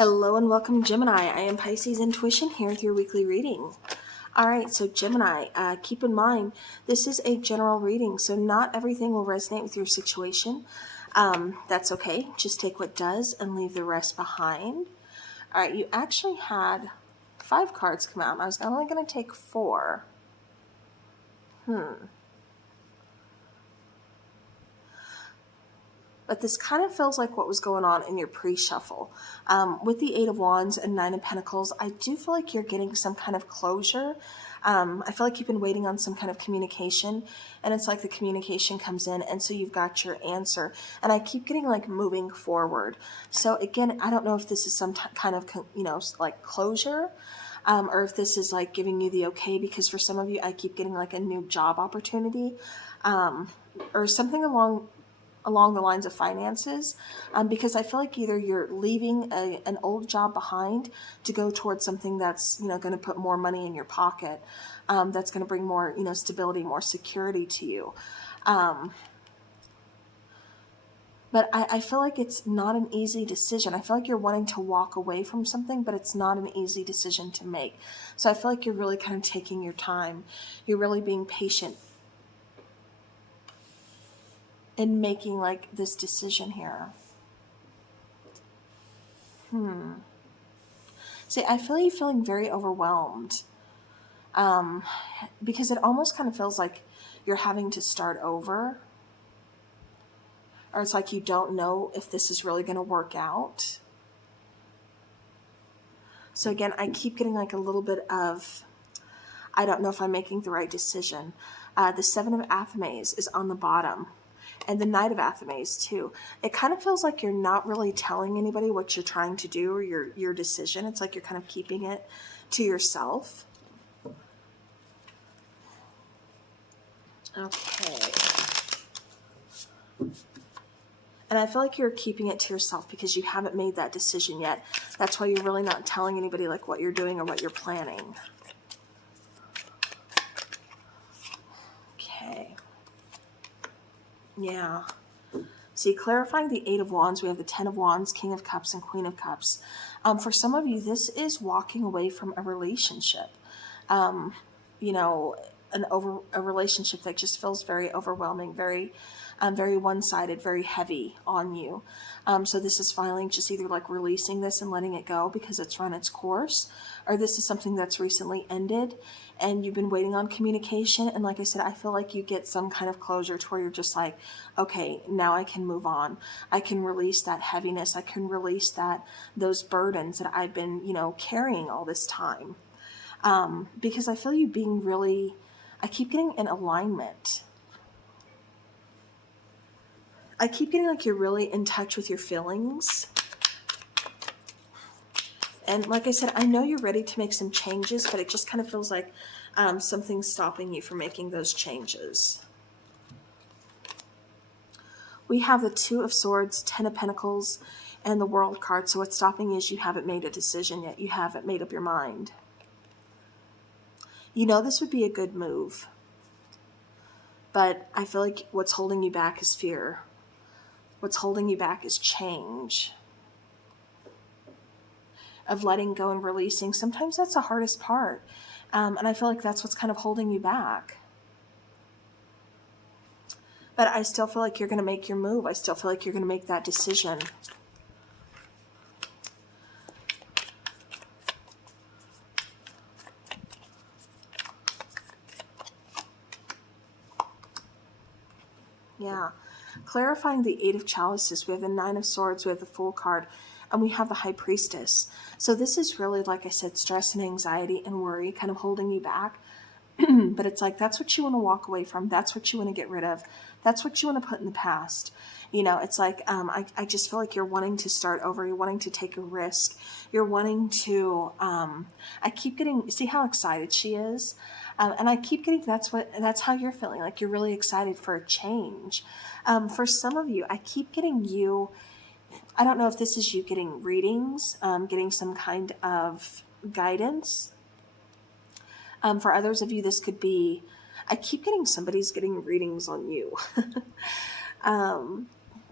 Hello and welcome, Gemini. I am Pisces Intuition here with your weekly reading. All right, so Gemini, keep in mind, this is a general reading, so not everything will resonate with your situation. That's okay. Just take what does and leave the rest behind. All right, you actually had 5 cards come out, and I was only going to take 4. But this kind of feels like what was going on in your pre-shuffle. With the 8 of Wands and 9 of Pentacles, I do feel like you're getting some kind of closure. I feel like you've been waiting on some kind of communication, and it's like the communication comes in, and so you've got your answer. And I keep getting like moving forward. So again, I don't know if this is some kind of, like closure, or if this is like giving you the okay, because for some of you, I keep getting like a new job opportunity, or something along the lines of finances, because I feel like either you're leaving an old job behind to go towards something that's going to put more money in your pocket, that's going to bring more stability, more security to you. But I feel like it's not an easy decision. I feel like you're wanting to walk away from something, but it's not an easy decision to make. So I feel like you're really kind of taking your time. You're really being patient in making like this decision here. See, I feel you feeling very overwhelmed, because it almost kind of feels like you're having to start over, or it's like you don't know if this is really going to work out. So again, I keep getting like a little bit of, I don't know if I'm making the right decision. The 7 of Athame is on the bottom, and the Knight of Athame too. It kind of feels like you're not really telling anybody what you're trying to do or your decision. It's like you're kind of keeping it to yourself. Okay. And I feel like you're keeping it to yourself because you haven't made that decision yet. That's why you're really not telling anybody like what you're doing or what you're planning. Okay. Yeah. See, clarifying the 8 of Wands, we have the 10 of Wands, King of Cups, and Queen of Cups. For some of you, this is walking away from a relationship. A relationship that just feels very overwhelming, very one-sided, very heavy on you. So this is finally just either like releasing this and letting it go because it's run its course, or this is something that's recently ended and you've been waiting on communication. And like I said, I feel like you get some kind of closure to where you're just like, okay, now I can move on. I can release that heaviness. I can release those burdens that I've been, carrying all this time. Because I feel you being really, I keep getting in alignment. I keep getting like you're really in touch with your feelings. And like I said, I know you're ready to make some changes, but it just kind of feels like something's stopping you from making those changes. We have the 2 of Swords, 10 of Pentacles, and the World card. So what's stopping you is you haven't made a decision yet. You haven't made up your mind. This would be a good move. But I feel like what's holding you back is fear. What's holding you back is change. Of letting go and releasing. Sometimes that's the hardest part. And I feel like that's what's kind of holding you back. But I still feel like you're going to make your move. I still feel like you're going to make that decision. Yeah. Clarifying the 8 of Chalices, we have the 9 of Swords, we have the Fool card, and we have the High Priestess. So this is really, like I said, stress and anxiety and worry kind of holding you back. But it's like, that's what you want to walk away from. That's what you want to get rid of. That's what you want to put in the past. It's like, I just feel like you're wanting to start over. You're wanting to take a risk. You're wanting to, I keep getting, see how excited she is? And I keep getting, that's how you're feeling. Like you're really excited for a change. For some of you, I keep getting you, I don't know if this is you getting readings, getting some kind of guidance. For others of you, this could be, I keep getting somebody's getting readings on you.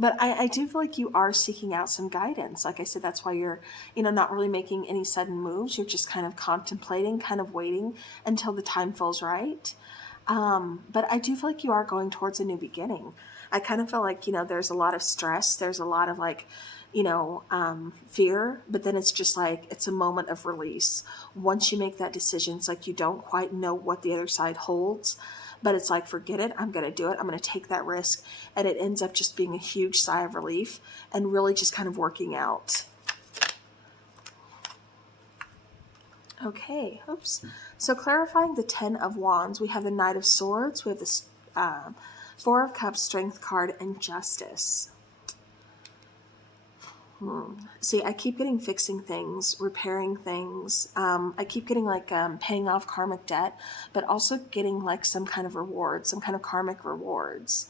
But I do feel like you are seeking out some guidance. Like I said, that's why you're, not really making any sudden moves. You're just kind of contemplating, kind of waiting until the time feels right. But I do feel like you are going towards a new beginning. I kind of feel like, there's a lot of stress. There's a lot of like, fear, but then it's just like, it's a moment of release. Once you make that decision, it's like you don't quite know what the other side holds, but it's like, forget it. I'm going to do it. I'm going to take that risk. And it ends up just being a huge sigh of relief and really just kind of working out. Okay, oops. So clarifying the 10 of Wands, we have the Knight of Swords, we have the Four of Cups, Strength card, and Justice. See, I keep getting fixing things, repairing things. I keep getting like paying off karmic debt, but also getting like some kind of reward, some kind of karmic rewards.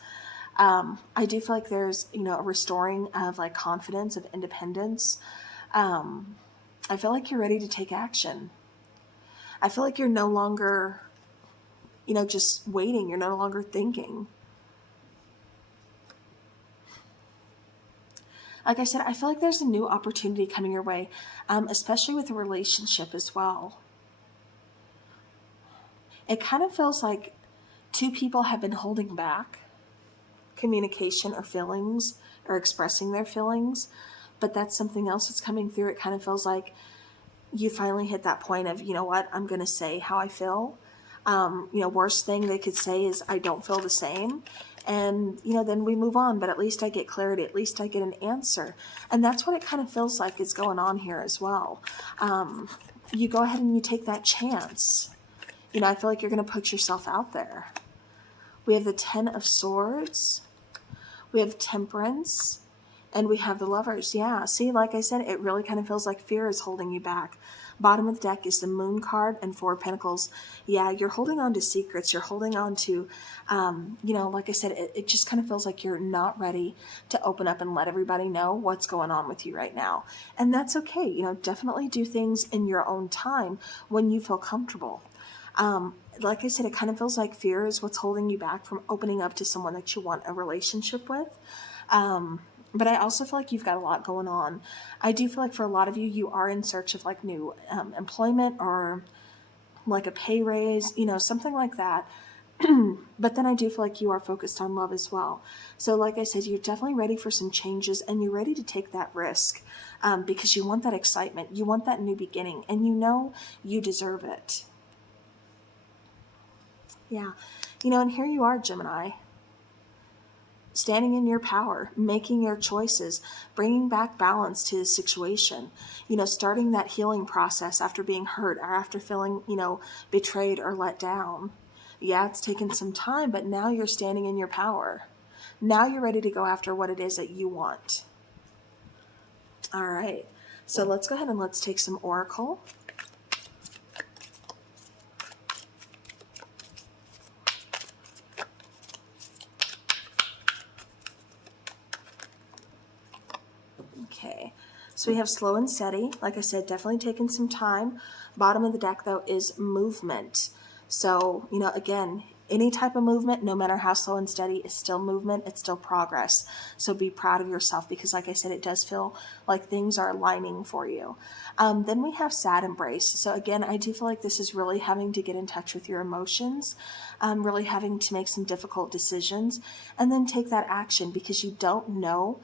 I do feel like there's, a restoring of like confidence, of independence. I feel like you're ready to take action. I feel like you're no longer, just waiting. You're no longer thinking. Like I said, I feel like there's a new opportunity coming your way, especially with a relationship as well. It kind of feels like two people have been holding back communication or feelings or expressing their feelings, but that's something else that's coming through. It kind of feels like you finally hit that point of, you know what, I'm going to say how I feel. Worst thing they could say is I don't feel the same. And, then we move on, but at least I get clarity. At least I get an answer. And that's what it kind of feels like is going on here as well. You go ahead and you take that chance. I feel like you're going to put yourself out there. We have the 10 of Swords. We have Temperance. And we have the Lovers. Yeah, see, like I said, it really kind of feels like fear is holding you back. Bottom of the deck is the Moon card and Four of Pentacles. Yeah, you're holding on to secrets. You're holding on to, like I said, it just kind of feels like you're not ready to open up and let everybody know what's going on with you right now. And that's okay. Definitely do things in your own time when you feel comfortable. Like I said, it kind of feels like fear is what's holding you back from opening up to someone that you want a relationship with. But I also feel like you've got a lot going on. I do feel like for a lot of you, you are in search of like new employment or like a pay raise, something like that. But then I do feel like you are focused on love as well. So like I said, you're definitely ready for some changes and you're ready to take that risk because you want that excitement. You want that new beginning and you deserve it. Yeah. And here you are, Gemini. Standing in your power, making your choices, bringing back balance to the situation, starting that healing process after being hurt or after feeling, betrayed or let down. Yeah, it's taken some time, but now you're standing in your power. Now you're ready to go after what it is that you want. All right, so let's go ahead and let's take some Oracle. Okay, so we have slow and steady. Like I said, definitely taking some time. Bottom of the deck, though, is movement. So, again, any type of movement, no matter how slow and steady, is still movement. It's still progress. So be proud of yourself because, like I said, it does feel like things are aligning for you. Then we have sad embrace. So, again, I do feel like this is really having to get in touch with your emotions, really having to make some difficult decisions, and then take that action because you don't know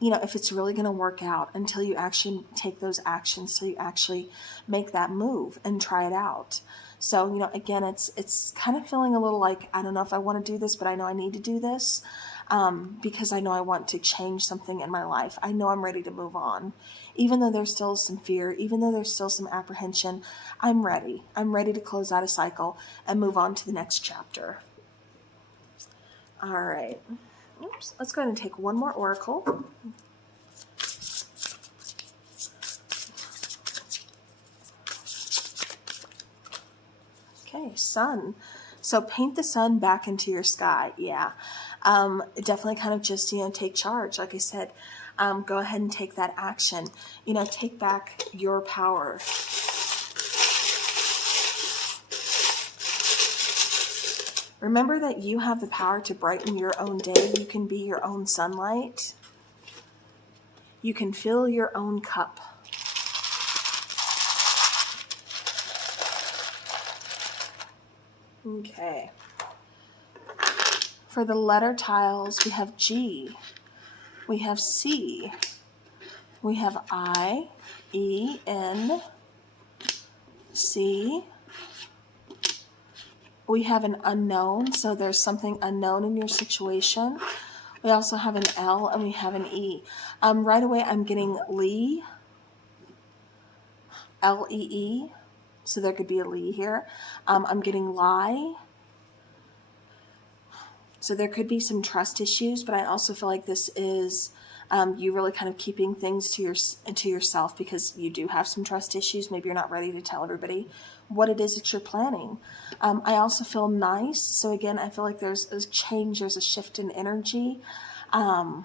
if it's really going to work out until you actually take those actions, so you actually make that move and try it out. So, again, it's kind of feeling a little like, I don't know if I want to do this, but I know I need to do this because I know I want to change something in my life. I know I'm ready to move on. Even though there's still some fear, even though there's still some apprehension, I'm ready. I'm ready to close out a cycle and move on to the next chapter. All right. Oops. Let's go ahead and take one more oracle. Okay, sun. So paint the sun back into your sky. Yeah. Definitely kind of just, take charge. Like I said, go ahead and take that action. Take back your power. Remember that you have the power to brighten your own day. You can be your own sunlight. You can fill your own cup. Okay. For the letter tiles, we have G, we have C, we have I, E, N, C. We have an unknown, so there's something unknown in your situation. We also have an L and we have an E. Right away, I'm getting Lee, L-E-E, so there could be a Lee here. I'm getting lie, so there could be some trust issues, but I also feel like this is you really kind of keeping things to yourself because you do have some trust issues. Maybe you're not ready to tell everybody what it is that you're planning. I also feel nice. So again, I feel like there's a change, there's a shift in energy. For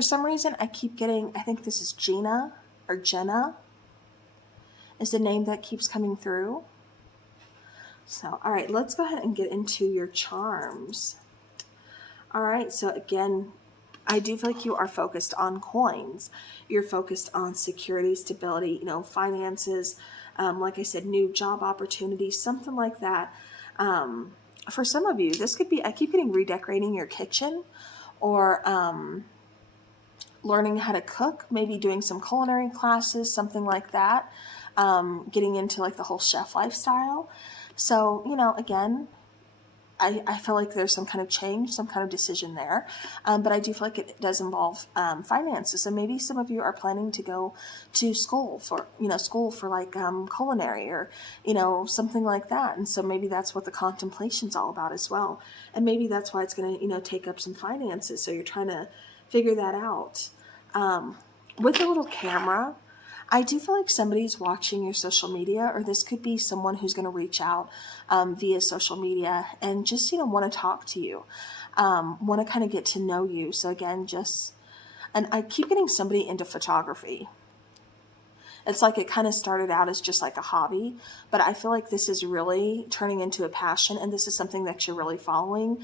some reason, I keep getting, I think this is Gina or Jenna is the name that keeps coming through. So, all right, let's go ahead and get into your charms. All right, so again, I do feel like you are focused on coins. You're focused on security, stability, you know, finances, like I said, new job opportunities, something like that. For some of you, this could be, I keep getting redecorating your kitchen or learning how to cook, maybe doing some culinary classes, something like that, getting into like the whole chef lifestyle. So, you know, again, I feel like there's some kind of change, some kind of decision there. But I do feel like it does involve finances. So maybe some of you are planning to go to school for, you know, like culinary or, you know, something like that. And so maybe that's what the contemplation's all about as well. And maybe that's why it's going to, you know, take up some finances. So you're trying to figure that out. With a little camera, I do feel like somebody's watching your social media, or this could be someone who's going to reach out via social media and just, you know, want to talk to you, want to kind of get to know you. So again, and I keep getting somebody into photography. It's like it kind of started out as just like a hobby, but I feel like this is really turning into a passion, and this is something that you're really following.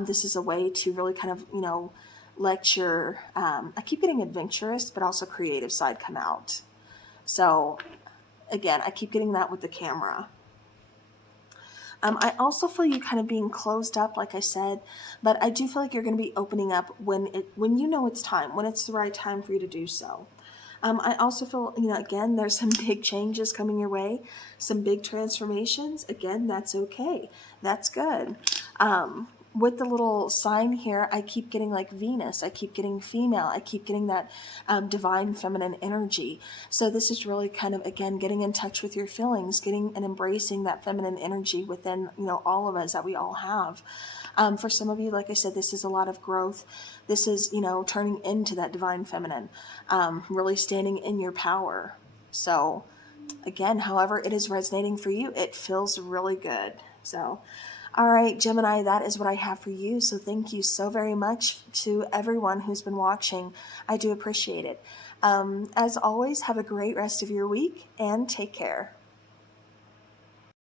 This is a way to really kind of, you know, let your, I keep getting adventurous, but also creative side come out. So again, I keep getting that with the camera. I also feel you kind of being closed up, like I said, but I do feel like you're going to be opening up when you know it's time, when it's the right time for you to do so. I also feel, you know, again, there's some big changes coming your way, some big transformations. Again, that's okay. That's good. With the little sign here, I keep getting like Venus, I keep getting female, I keep getting that divine feminine energy. So this is really kind of, again, getting in touch with your feelings, getting and embracing that feminine energy within, you know, all of us that we all have. For some of you, like I said, this is a lot of growth. This is, you know, turning into that divine feminine, really standing in your power. So again, however it is resonating for you, it feels really good. So all right, Gemini, that is what I have for you. So thank you so very much to everyone who's been watching. I do appreciate it. As always, have a great rest of your week and take care.